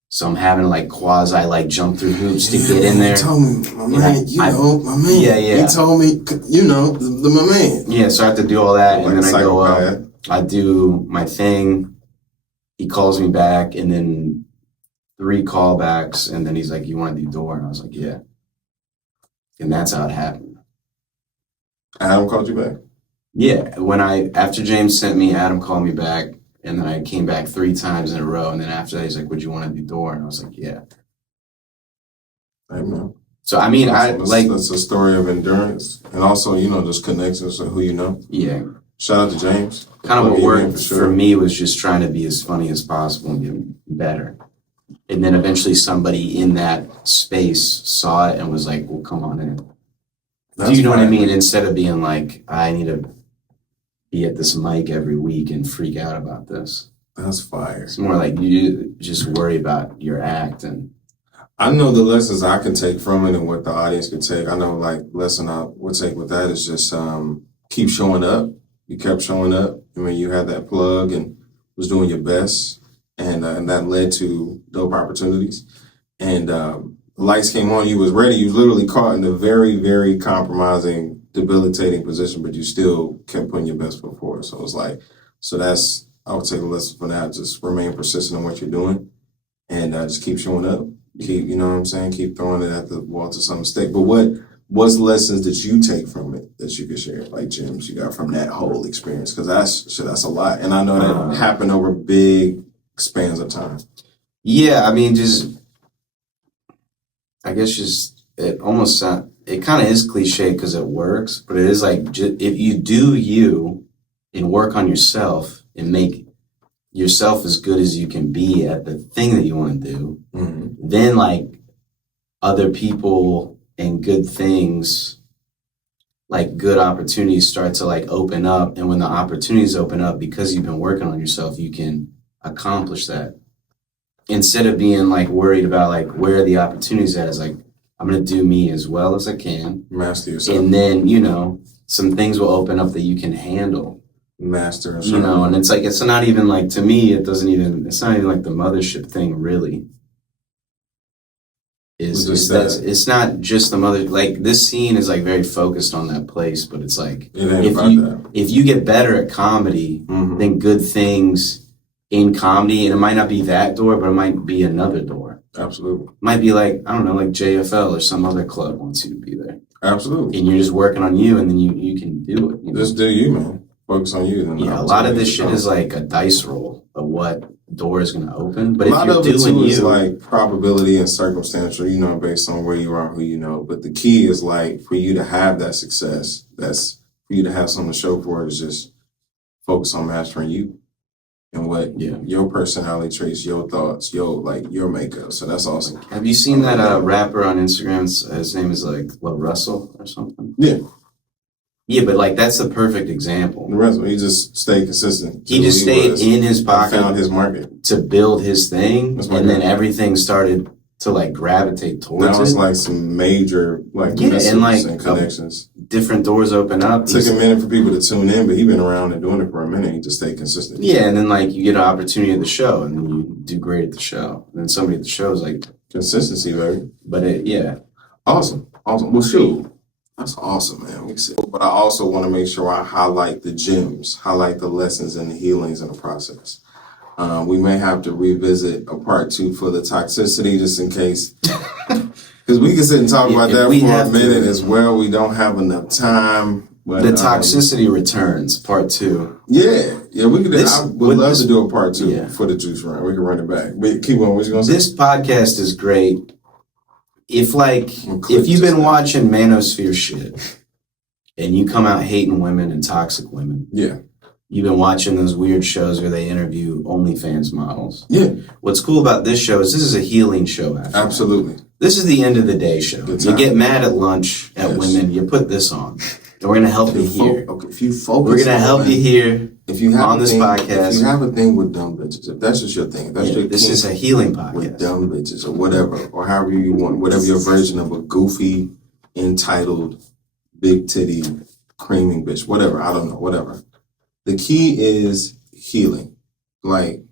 So I'm having to like quasi like jump through hoops to get in there. He told me, my man. Yeah. He told me, my man. Yeah, so I have to do all that. And then I go up. I do my thing. He calls me back, and then 3 callbacks, and then he's like, you want to do door? And I was like, yeah. And that's how it happened. Adam called you back? Yeah. After James sent me, Adam called me back, and then I came back 3 times in a row, and then after that, he's like, would you want to do door? And I was like, yeah. Amen. So, I mean, that's a story of endurance, and also, just connections to who you know. Yeah. Shout out to James. Kind of what worked for me was just trying to be as funny as possible and get better. And then eventually somebody in that space saw it and was like, well, come on in. Do you know what I mean? Instead of being like, I need to be at this mic every week and freak out about this. That's fire. It's more like you just worry about your act. And I know the lessons I can take from it and what the audience can take. I know like lesson I would take with that is just keep showing up. You kept showing up. I mean, you had that plug and was doing your best, and that led to dope opportunities. And the lights came on. You was ready. You was literally caught in a very, very compromising, debilitating position, but you still kept putting your best foot forward. So it's like, I would take a lesson from that. Just remain persistent in what you're doing, and just keep showing up. Keep, keep throwing it at the wall to some mistake. But what's lessons that you take from it that you could share, like gems you got from that whole experience? Because that's a lot, and I know that happened over big spans of time. Yeah, I mean, it kind of is cliche because it works, but it is like if you do you and work on yourself and make yourself as good as you can be at the thing that you want to do, then like other people and good things, like good opportunities start to like open up. And when the opportunities open up, because you've been working on yourself, you can accomplish that. instead of being like worried about like where the opportunities at, is like, I'm going to do me as well as I can. Master yourself. And then, you know, some things will open up that you can handle. Master yourself. You know, and it's like, it's not even like, to me, it's not even like the mothership thing really. It's not just the mother, like this scene is like very focused on that place, but it's like, if you get better at comedy, then good things in comedy, and it might not be that door, but it might be another door. Absolutely. Might be like, I don't know, like JFL or some other club wants you to be there. Absolutely. And you're just working on you, and then you can do it. You know? Just do you, man. Focus on you. Yeah, a lot of this shit is like a dice roll of what door is going to open. But if you're doing is like probability and circumstantial, you know, based on where you are, who you know. But the key is like for you to have that success, that's for you to have something to show for it, is just focus on mastering you and what your personality traits, your thoughts, your makeup. So that's awesome. Have you seen that rapper on Instagram? His name is like Russell or something? Yeah. Yeah, but like that's the perfect example. The rest, he just stayed consistent. He just stayed in his pocket, found his market to build his thing, and then everything started to like gravitate towards it. Now it's like some major and connections. Different doors open up. Took a minute for people to tune in, but he's been around and doing it for a minute. He just stayed consistent. Yeah, and then like you get an opportunity at the show, and then you do great at the show, and then somebody at the show is like consistency, baby. But awesome. Well, shoot. That's awesome, man. But I also want to make sure I highlight the gems, highlight the lessons and the healings in the process. We may have to revisit a part 2 for the toxicity, just in case. Because we can sit and talk about that for a minute as well. We don't have enough time. But, the toxicity returns, part 2. Yeah, we could. I would love to do a part 2 for the juice run. We can run it back. But keep on. What you gonna say? This podcast is great. If you've been watching Manosphere shit and you come out hating women and toxic women, you've been watching those weird shows where they interview OnlyFans models. Yeah. What's cool about this show is this is a healing show. Absolutely. This is the end of the day show. You get mad at lunch at women, you put this on. And we're going to help you here. If you focus, we're going to help you here on this podcast. If you have a thing with dumb bitches, if that's just your thing, this is a healing podcast. With dumb bitches or whatever, or however you want, whatever your version of a goofy, entitled, big titty, creaming bitch, whatever, I don't know, whatever. The key is healing. Like,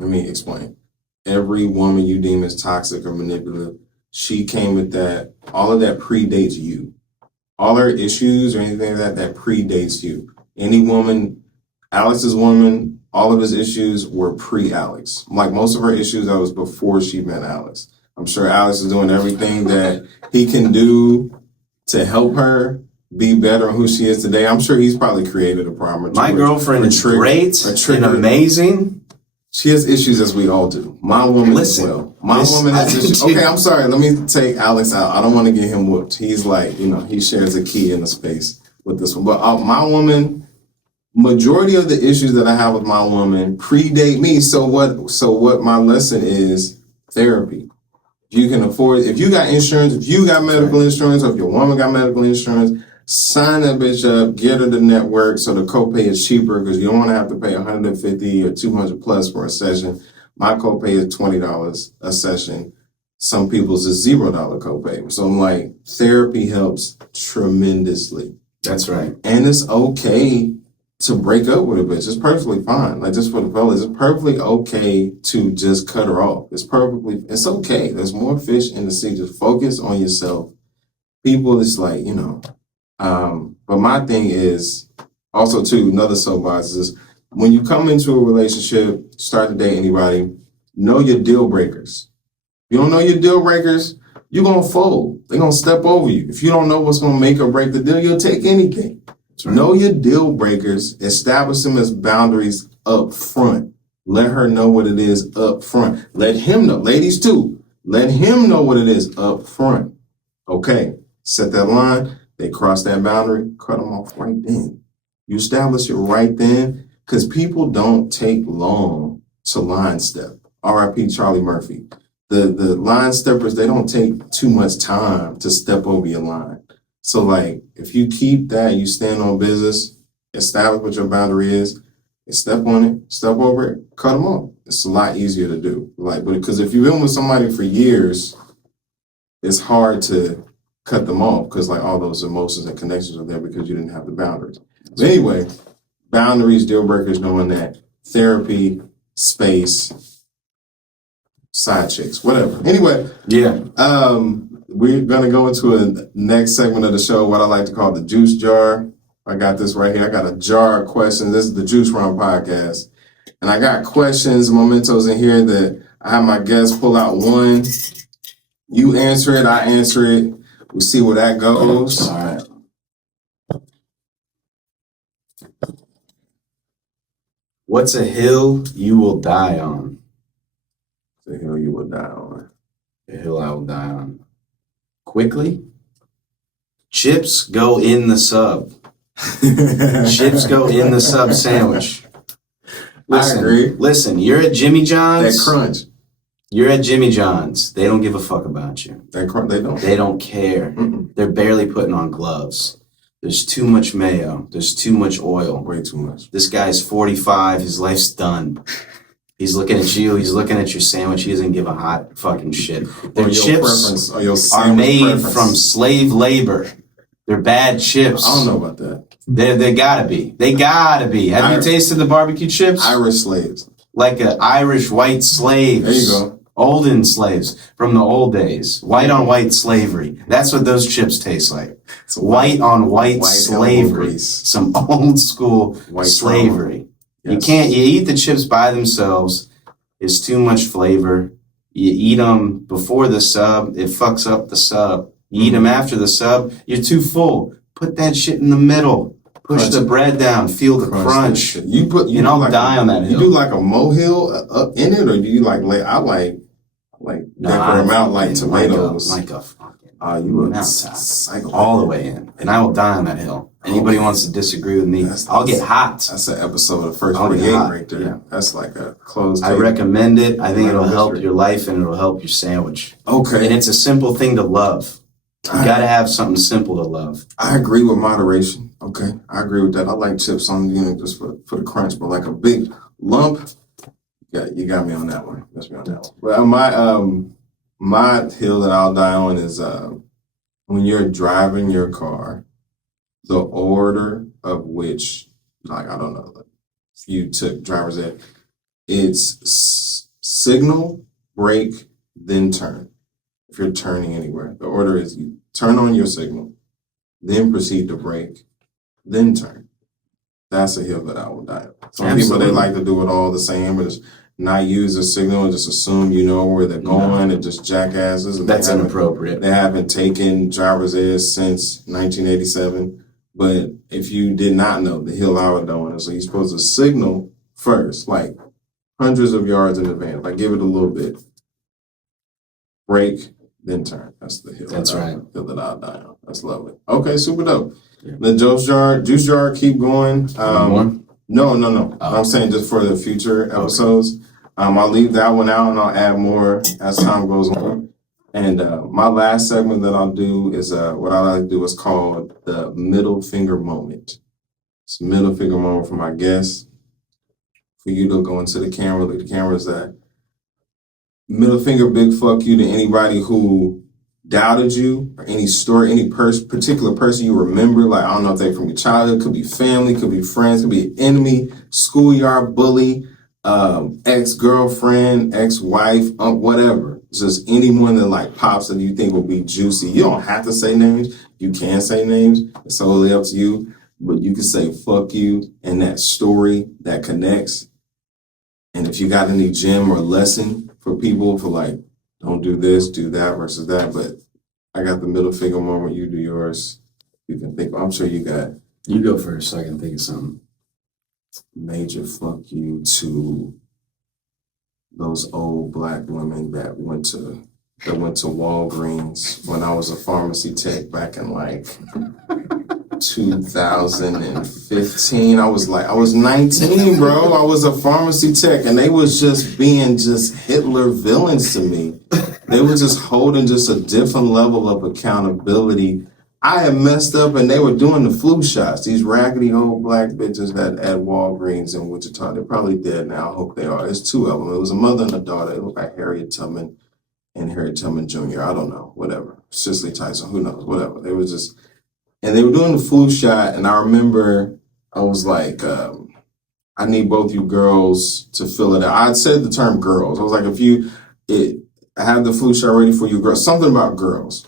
let me explain. Every woman you deem as toxic or manipulative, she came with that, all of that predates you. All her issues or anything like that predates you. Any woman, Alex's woman, all of his issues were pre-Alex. Like most of her issues, that was before she met Alex. I'm sure Alex is doing everything that he can do to help her be better on who she is today. I'm sure he's probably created a problem. My girlfriend is great and amazing. She has issues as we all do. My woman as well. My woman has issues. Okay, I'm sorry. Let me take Alex out. I don't want to get him whooped. He's like, he shares a key in the space with this one. But my woman, majority of the issues that I have with my woman predate me. So what my lesson is, therapy. If you can afford, if you got insurance, if you got medical insurance, or if your woman got medical insurance, sign that bitch up, get her the network so the copay is cheaper, because you don't want to have to pay $150 or $200 plus for a session. My copay is $20 a session. Some people's is $0 copay. So I'm like, therapy helps tremendously. That's right. And it's okay to break up with a bitch. It's perfectly fine. Like, just for the fellas, it's perfectly okay to just cut her off. It's okay. There's more fish in the sea. Just focus on yourself. People, it's like, but my thing is also too, another soapbox is when you come into a relationship, start to date anybody, know your deal breakers. If you don't know your deal breakers, you're going to fold. They're going to step over you. If you don't know what's going to make or break the deal, you'll take anything. Right. Know your deal breakers, establish them as boundaries up front. Let her know what it is up front. Let him know. Ladies too. Let him know what it is up front. Okay. Set that line. They cross that boundary, cut them off right then. You establish it right then, because people don't take long to line step. R.I.P. Charlie Murphy. The line steppers, they don't take too much time to step over your line. So like, if you keep that, you stand on business, establish what your boundary is, They step on it, step over it, cut them off. It's a lot easier to do. Like, because if you've been with somebody for years, it's hard to cut them off because like all those emotions and connections are there because you didn't have the boundaries. But anyway, boundaries, deal breakers, knowing that, therapy, space, side chicks, whatever. Anyway, Yeah. We're gonna go into a next segment of the show, what I like to call the juice jar. I got this right here. I got a jar of questions. This is the Juice Round podcast. And I got questions, mementos in here that I have my guests pull out one. You answer it, I answer it. We see where that goes. All right. What's a hill you will die on? The hill you will die on. A hill I will die on. Quickly? Chips go in the sub. Chips go in the sub sandwich. Listen, I agree. Listen, you're at Jimmy That John's. crunch. You're at Jimmy John's. They don't give a fuck about you. That crunch, they don't. They don't care. Mm-mm. They're barely putting on gloves. There's too much mayo. There's too much oil. Way too much. This guy's 45. His life's done. He's looking at you. He's looking at your sandwich. He doesn't give a hot fucking shit. Their Or your chips preference, or your are sandwich made preference. from slave labor. They're bad chips. I don't know about that. They gotta be. They gotta be. Have you tasted the barbecue chips? Irish slaves. Like an Irish white slaves. There you go. Olden slaves from the old days. White on white slavery. That's what those chips taste like. It's White on white elbow slavery. grease. Some old school White slavery. Yes. You eat the chips by themselves. It's too much flavor. You eat them before the sub, it fucks up the sub. You eat them after the sub, you're too full. Put that shit in the middle. Push Crunch the it. bread down. Feel the crunch. You put, you And do I'll like die on that You hill. do like a molehill up in it, or do you like lay? I like decorate them out like tomatoes. Like a fucking You look mountain. psycho. All the way in. And I will die on that hill. Anybody wants to disagree with me, I'll get hot. That's an episode of First I'll get 48 hot, right there. yeah. That's like a closed. I table. recommend it. I think Right it'll on help history. your life and it'll help your sandwich. Okay, And it's a simple thing to love. You gotta have something simple to love. I agree with moderation. Okay, I agree with that. I like chips on just for the crunch, but like a big lump, you got me on that one. That's me on that one. But my hill that I'll die on is when you're driving your car, the order of which, like, I don't know, like, if you took driver's ed, it's signal, brake, then turn. If you're turning anywhere, the order is you turn on your signal, then proceed to brake, then turn. That's a hill that I will die on. Some people, they like to do it all the same, but just not use the signal and just assume you know where they're going and just jackasses. And That's inappropriate. They haven't taken driver's ed since 1987. But if you did not know, the hill I would die on is, so you're supposed to signal first, like hundreds of yards in advance. Like give it a little bit. Brake, then turn. That's the hill. That's right. Hill that I'll die on. That's lovely. Okay, super dope. Yeah. The juice jar, keep going. One? No. Oh. I'm saying just for the future episodes. I'll leave that one out and I'll add more as time goes on. And my last segment that I'll do is what I like to do is called the middle finger moment. It's a middle finger moment for my guests. For you to go into the camera, look at the camera, is that middle finger, big fuck you to anybody who doubted you, or any story, any particular person you remember. Like, I don't know if they're from your childhood, could be family, could be friends, could be an enemy, schoolyard bully, ex-girlfriend, ex-wife, whatever. It's just anyone that like pops that you think will be juicy. You don't have to say names. You can say names. It's totally up to you. But you can say fuck you and that story that connects. And if you got any gem or lesson for people for like, don't do this, do that versus that. But I got the middle finger moment. You do yours. You can think. I'm sure you got. You go first so I can think of something. Major fuck you to those old black women that went to Walgreens when I was a pharmacy tech back in like 2015. I was 19, bro. I was a pharmacy tech and they was just being Hitler villains to me. They were just holding just a different level of accountability I had messed up and they were doing the flu shots. These raggedy old black bitches at Walgreens in Wichita. They're probably dead now. I hope they are. There's two of them. It was a mother and a daughter. It looked like Harriet Tubman and Harriet Tubman Jr. I don't know. Whatever. Cicely Tyson. Who knows? Whatever. They were just, and they were doing the flu shot. And I remember I was like, I need both you girls to fill it out. I said the term girls. I was like, I have the flu shot ready for you girls. Something about girls.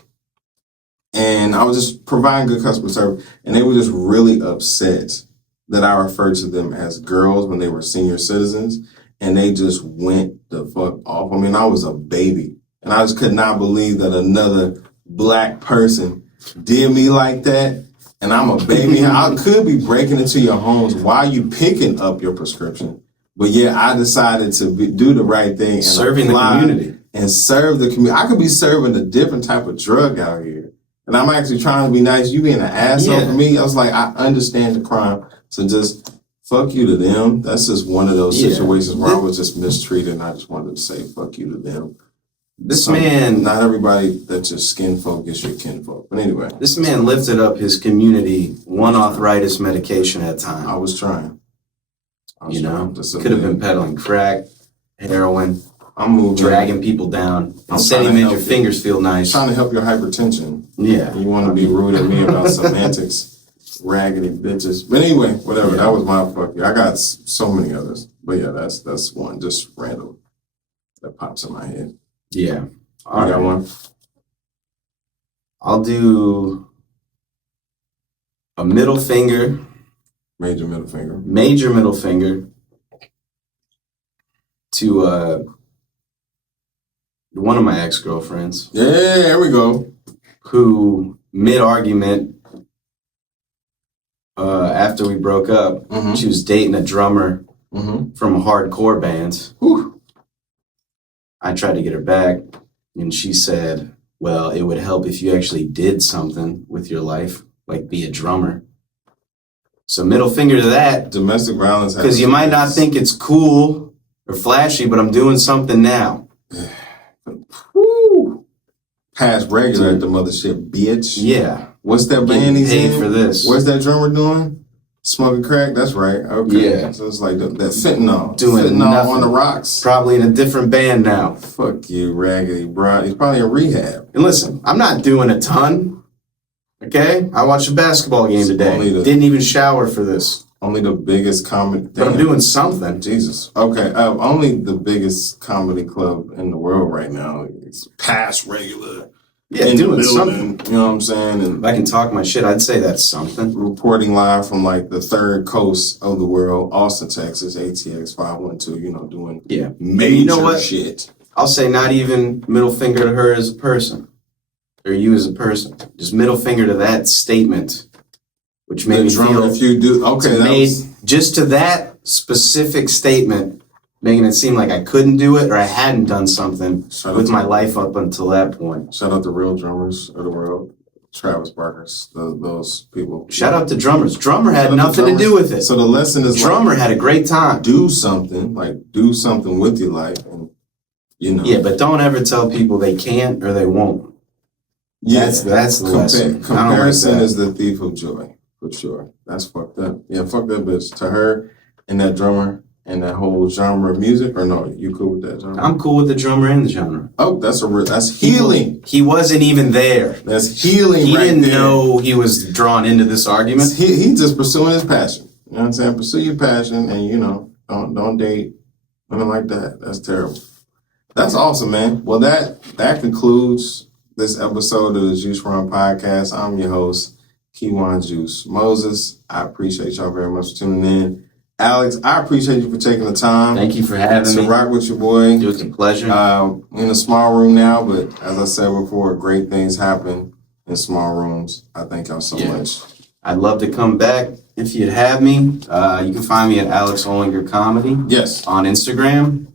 And I was just providing good customer service. And they were just really upset that I referred to them as girls when they were senior citizens. And they just went the fuck off. I mean, I was a baby. And I just could not believe that another black person did me like that. And I'm a baby. I could be breaking into your homes while you picking up your prescription. But yeah, I decided to do the right thing. And serving the community. And serve the community. I could be serving a different type of drug out here. And I'm actually trying to be nice. You being an asshole for me. I was like, I understand the crime. So just fuck you to them. That's just one of those situations where I was just mistreated and I just wanted to say fuck you to them. This man, not everybody that's your skin folk is your kinfolk. But anyway. This man lifted up his community one arthritis medication at a time. I was trying. Could have been peddling crack, heroin. I'm moving. Dragging people down. Instead, he made your fingers feel nice. Trying to help your hypertension. Yeah. You want to be rude at me about semantics. Raggedy bitches. But anyway, whatever. Yeah. That was my fuck you. I got so many others. But yeah, that's one. Just random. That pops in my head. Yeah. I got one. I'll do a middle finger. Major middle finger. Major middle finger to one of my ex-girlfriends. Yeah, there we go. Who, mid-argument, after we broke up, she was dating a drummer from a hardcore band. Whew. I tried to get her back, and she said, well, it would help if you actually did something with your life, like be a drummer. So middle finger to that. Domestic violence. Because you might not think it's cool or flashy, but I'm doing something now. Woo. Past regular at the mothership, bitch. Yeah. What's that band he's in? For this. What's that drummer doing? Smoking crack? That's right. Okay. Yeah. So it's like that fentanyl. Doing fentanyl nothing. On the rocks. Probably in a different band now. Fuck you, raggedy bro. He's probably in rehab. And listen, I'm not doing a ton. Okay? I watched a basketball game today. Didn't even shower for this. Only the biggest comedy. But I'm doing something. Jesus. Okay. Only the biggest comedy club in the world right now is past regular. Yeah, doing something. You know what I'm saying? And if I can talk my shit, I'd say that's something. Reporting live from like the third coast of the world, Austin, Texas, ATX 512, doing major shit. I'll say not even middle finger to her as a person. Or you as a person. Just middle finger to that statement. Which made me feel... If you do... Okay, just to that specific statement, making it seem like I couldn't do it or I hadn't done something with my life up until that point. Shout out to real drummers of the world. Travis Barkers, those people. Shout out to drummers. Drummer had nothing to do with it. So the lesson is drummer had a great time. Do something with your life. And, Yeah, but don't ever tell people they can't or they won't. Yeah, that's the lesson. Comparison is the thief of joy, for sure. That's fucked up. Yeah, fuck that bitch. To her and that drummer and that whole genre of music, or no, you cool with that genre? I'm cool with the drummer and the genre. Oh, that's healing. He wasn't even there. That's healing. He didn't know he was drawn into this argument. He's just pursuing his passion. You know what I'm saying? Pursue your passion, and don't date women like that. That's terrible. That's awesome, man. Well, that concludes this episode of the Juice Run Podcast. I'm your host, Keywan Juice Moses. I appreciate y'all very much for tuning in. Alex, I appreciate you for taking the time. Thank you for having me. To rock with your boy. It was a pleasure. In a small room now, but as I said before, great things happen in small rooms. I thank y'all so much. I'd love to come back if you'd have me. You can find me at Alex Olinger Comedy. Yes. On Instagram.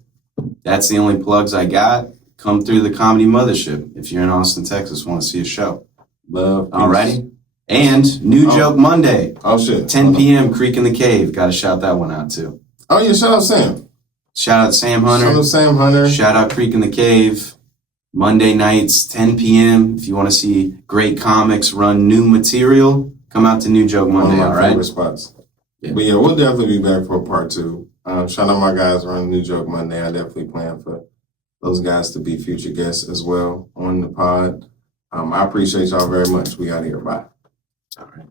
That's the only plugs I got. Come through the Comedy Mothership if you're in Austin, Texas, want to see a show. Love. Alrighty. And New Joke Monday. Oh, shit. 10 p.m. Creek in the Cave. Got to shout that one out, too. Oh, yeah. Shout out Sam. Shout out Sam Hunter. Shout out Sam Hunter. Shout out Creek in the Cave. Monday nights, 10 p.m. If you want to see great comics run new material, come out to New Joke Monday, One of all my right? favorite spots. Yeah. But yeah, we'll definitely be back for part 2. Shout out my guys running New Joke Monday. I definitely plan for those guys to be future guests as well on the pod. I appreciate y'all very much. We out here. Bye. All right.